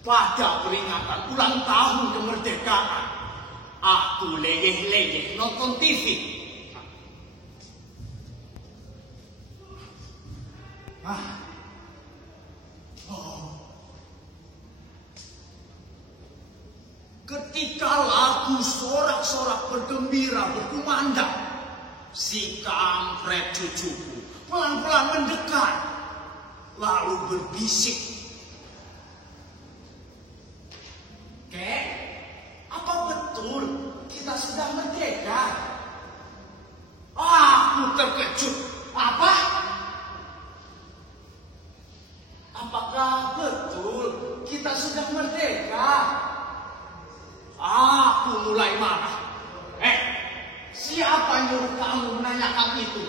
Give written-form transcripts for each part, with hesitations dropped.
Pada peringatan ulang tahun kemerdekaan, aku leyeh-leyeh nonton TV. Ketika lagu sorak-sorak bergembira berkumandang, si kampret cucuku pelan-pelan mendekat, lalu berbisik, "Kek, apa betul kita sudah merdeka?" Aku terkejut. Apa? Apakah betul kita sudah merdeka? Aku mulai marah. Siapa nyuruh kamu menanyakan itu?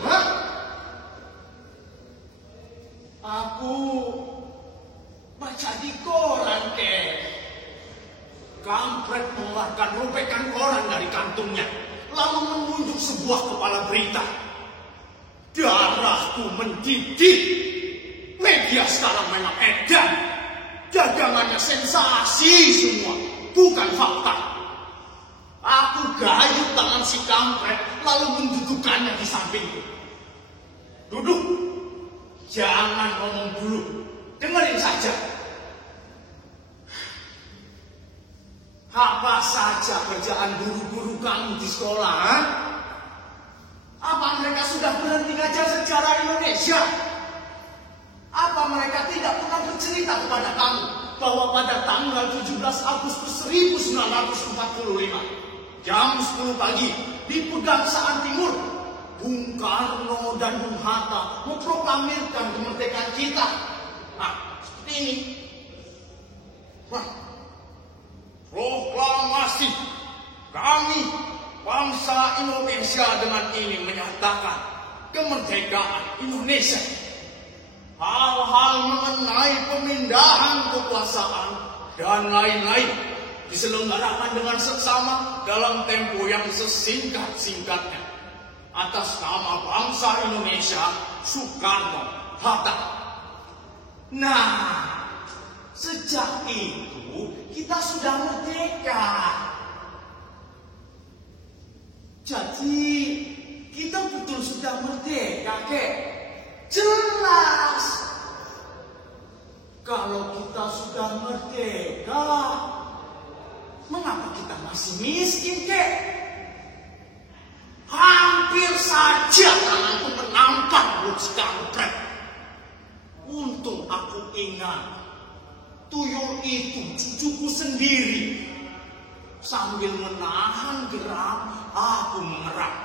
Aku baca di koran, Kek. Kampret mengeluarkan robekan koran dari kantungnya, lalu menunjuk sebuah kepala berita. Darahku mendidih. Media sekarang memang edan. Dagangannya sensasi semua, bukan fakta. Aku gayut tangan si kampret, lalu mendudukkannya di sampingku. "Duduk, jangan ngomong dulu, dengerin saja. Apa saja kerjaan guru-guru kamu di sekolah? Apa mereka sudah berhenti ngajar sejarah Indonesia? Apa mereka tidak pernah bercerita kepada kamu bahwa pada tanggal 17 Agustus 1945, jam 10 pagi, di Pegangsaan Timur, Bung Karno dan Bung Hatta memproklamirkan kemerdekaan kita. Seperti ini. Proklamasi kami bangsa Indonesia dengan ini menyatakan kemerdekaan Indonesia. Hal-hal mengenai pemindahan kekuasaan dan lain-lain diselenggarakan dengan seksama dalam tempo yang sesingkat-singkatnya atas nama bangsa Indonesia, Soekarno Hatta. Nah, sejak itu kita sudah merdeka. Jadi kita betul sudah merdeka, Kek. Jelas. Kalau kita sudah merdeka, mengapa kita masih miskin, Kek? Hampir saja tanganku menampak mulut si kampret. Untung aku ingat, tuyul itu cucuku sendiri. Sambil menahan geram, aku mengerang.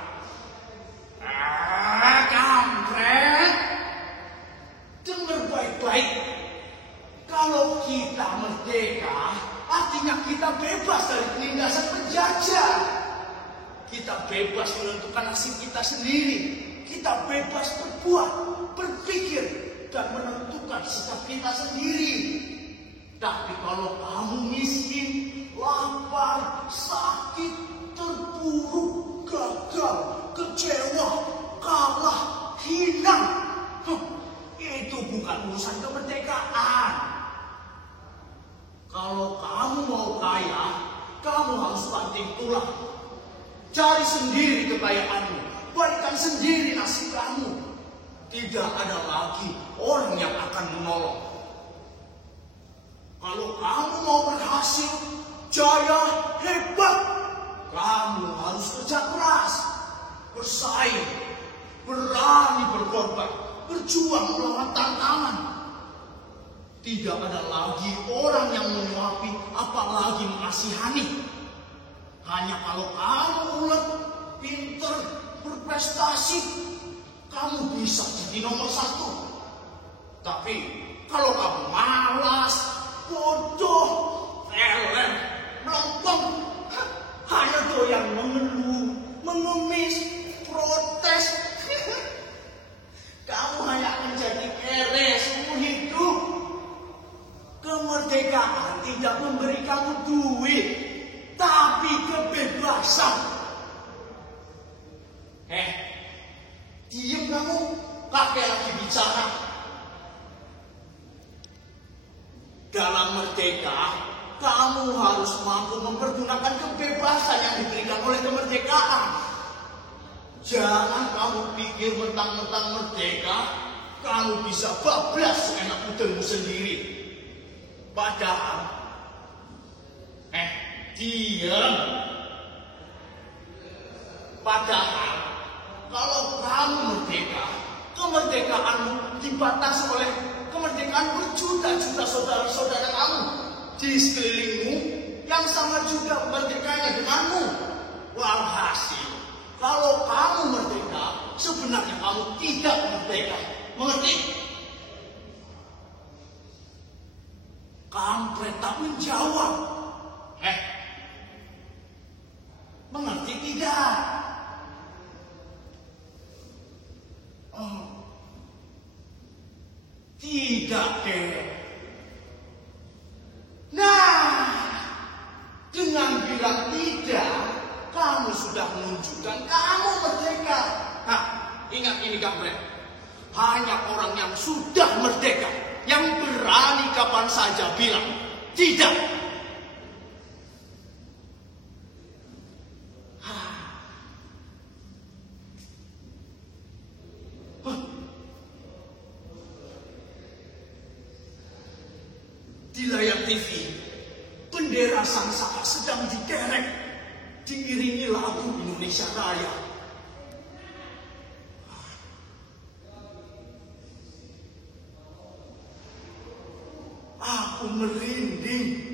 Kampret, dengar baik-baik. Kalau kita merdeka, artinya kita bebas dari penindasan penjajah. Kita bebas menentukan nasib kita sendiri. Kita bebas berbuat, berpikir, dan menentukan sikap kita sendiri. Tapi kalau kamu miskin, lapar, sakit, terpuruk, gagal, kecewa, kalah, hina, itu bukan urusan kemerdekaan. Kalau kamu mau kaya, kamu harus banting tulang. Cari sendiri kekayaanmu, balikan sendiri nasib kamu. Tidak ada lagi orang yang akan menolong. Kalau kamu mau berhasil, jaya, hebat, kamu harus kerja keras, bersaing, berani berkorban, berjuang melawan tantangan. Tidak ada lagi orang yang menyuapi, apalagi mengasihani. Hanya kalau kamu ulet, pinter, berprestasi, kamu bisa jadi nomor 1. Tapi kalau kamu malas, bodoh, elem, melempem, hanya doyan mengeluh, mengemis, protes, kamu hanya akan jadi kere seumur hidup. Kemerdekaan tidak memberi kamu duit, tapi kebebasan. Diam kamu, kakek lagi bicara. Dalam merdeka, kamu harus mampu mempergunakan kebebasan yang diberikan oleh kemerdekaan. Jangan kamu pikir mentang-mentang merdeka, kamu bisa bablas seenak udelmu sendiri. Padahal, diam. Padahal, kalau kamu merdeka, kemerdekaanmu dibatasi oleh kemerdekaan berjuta-juta saudara-saudara kamu di sekelilingmu yang sama juga merdekanya denganmu. Walhasil, kalau kamu merdeka, sebenarnya kamu tidak merdeka. Mengerti? Kampret tak menjawab. Mengerti tidak? Tidak, Kek. Nah, dengan bilang tidak, kamu sudah menunjukkan kamu merdeka. Nah, ingat ini kampret. Hanya orang yang sudah merdeka, yang berani kapan saja bilang tidak. Di layar TV, bendera Sang Saka sedang dikerek, diiringi lagu Indonesia Raya. Aku merinding.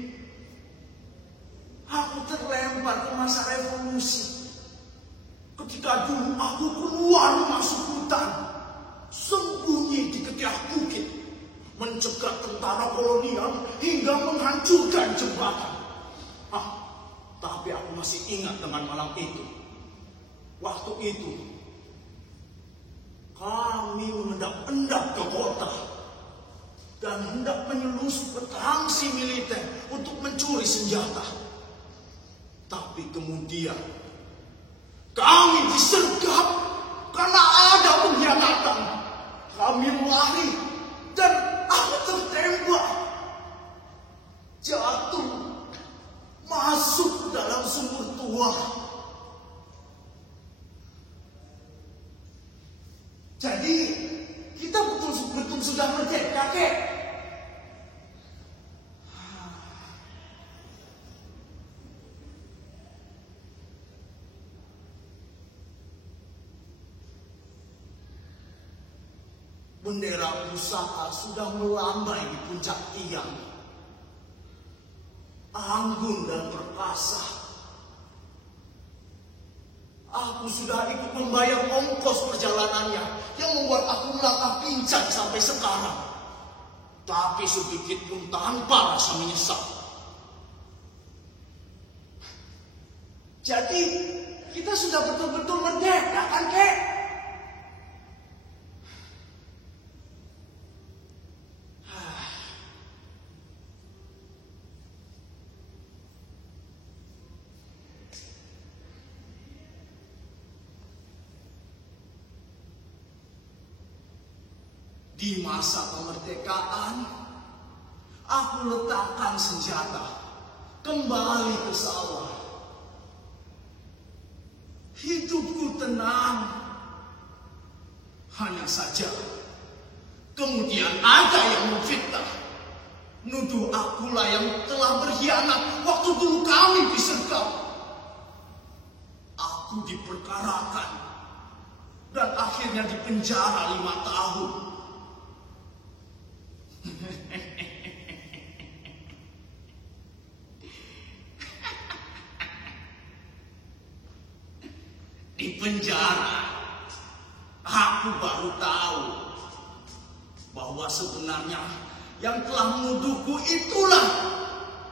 Aku terlempar ke masa revolusi. Ketika dulu aku keluar masuk hutan, sembunyi di ketiak bukit, mencegah tentara kolonial hingga menghancurkan jembatan. Tapi aku masih ingat dengan malam itu. Waktu itu, kami mengendap-endap ke kota dan hendak menyelusup ke tangsi militer untuk mencuri senjata. Tapi kemudian, kami disergap karena ada pengkhianatan. Kami lari dan aku tertembak, jatuh, masuk dalam sumur tua. Jadi kita betul-betul sudah merdeka, Kek. Bendera pusaka sudah melambai di puncak tiang, anggun dan perkasa. Aku sudah ikut membayar ongkos perjalanannya yang membuat aku melangkah pincang sampai sekarang. Tapi sedikit pun tanpa rasa menyesal. Jadi kita sudah betul-betul merdeka, kan, Kek? Di masa kemerdekaan, aku letakkan senjata, kembali ke sawah. Hidupku tenang. Hanya saja, kemudian ada yang memfitnah, nuduh akulah yang telah berkhianat waktu dulu kami disergap. Aku diperkarakan dan akhirnya dipenjara 5 tahun. Di penjara, aku baru tahu bahwa sebenarnya yang telah menuduhku itulah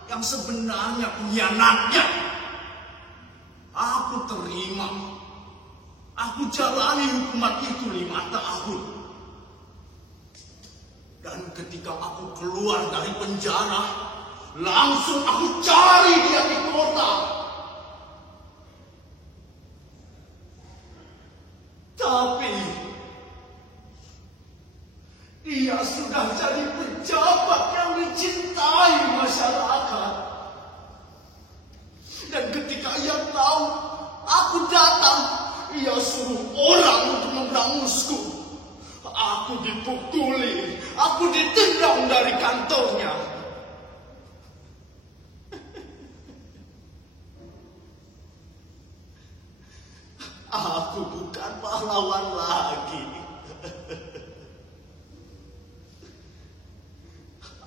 yang sebenarnya pengkhianatnya. Aku terima, aku jalani hukuman itu 5 tahun. Dan ketika aku keluar dari penjara, langsung aku cari dia di kota. Tapi dia sudah jadi pejabat yang dicintai masyarakat. Dan ketika ia tahu aku datang, ia suruh orang untuk memberangusku. Aku dipukuli, aku ditendang dari kantornya. Aku bukan pahlawan lagi.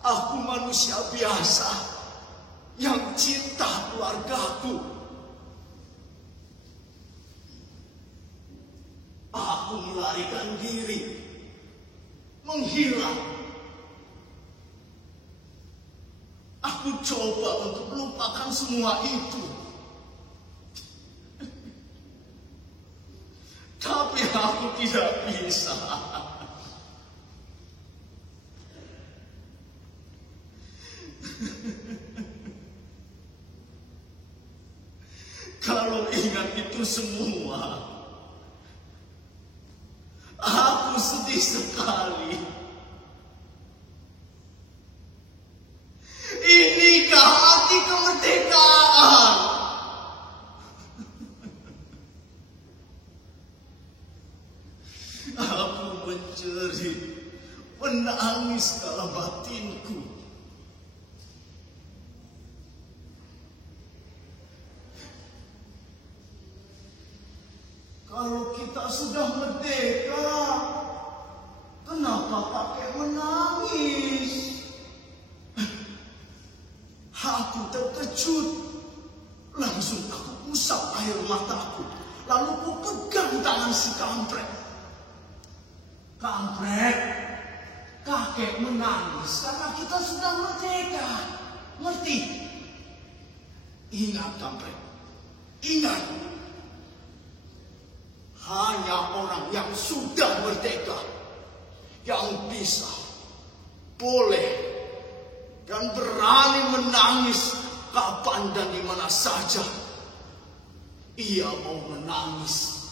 Aku manusia biasa yang cinta keluargaku. Aku melarikan diri, menghilang. Aku coba untuk melupakan semua itu. Tapi aku tidak bisa. Kalau ingat itu semua, aku sedih sekali. Inikah arti kemerdekaan? Aku menjerit, menangis dalam batinku. Kalau kita sudah merdeka, kenapa pakai menangis? Aku terkejut. Langsung aku usap air mataku. Lalu ku pegang tangan si kampret. Kampret, kakek menangis karena kita sudah merdeka. Ngerti? Ingat kampret, ingat. Hanya orang yang sudah merdeka yang bisa, boleh, dan berani menangis kapan dan di mana saja ia mau menangis.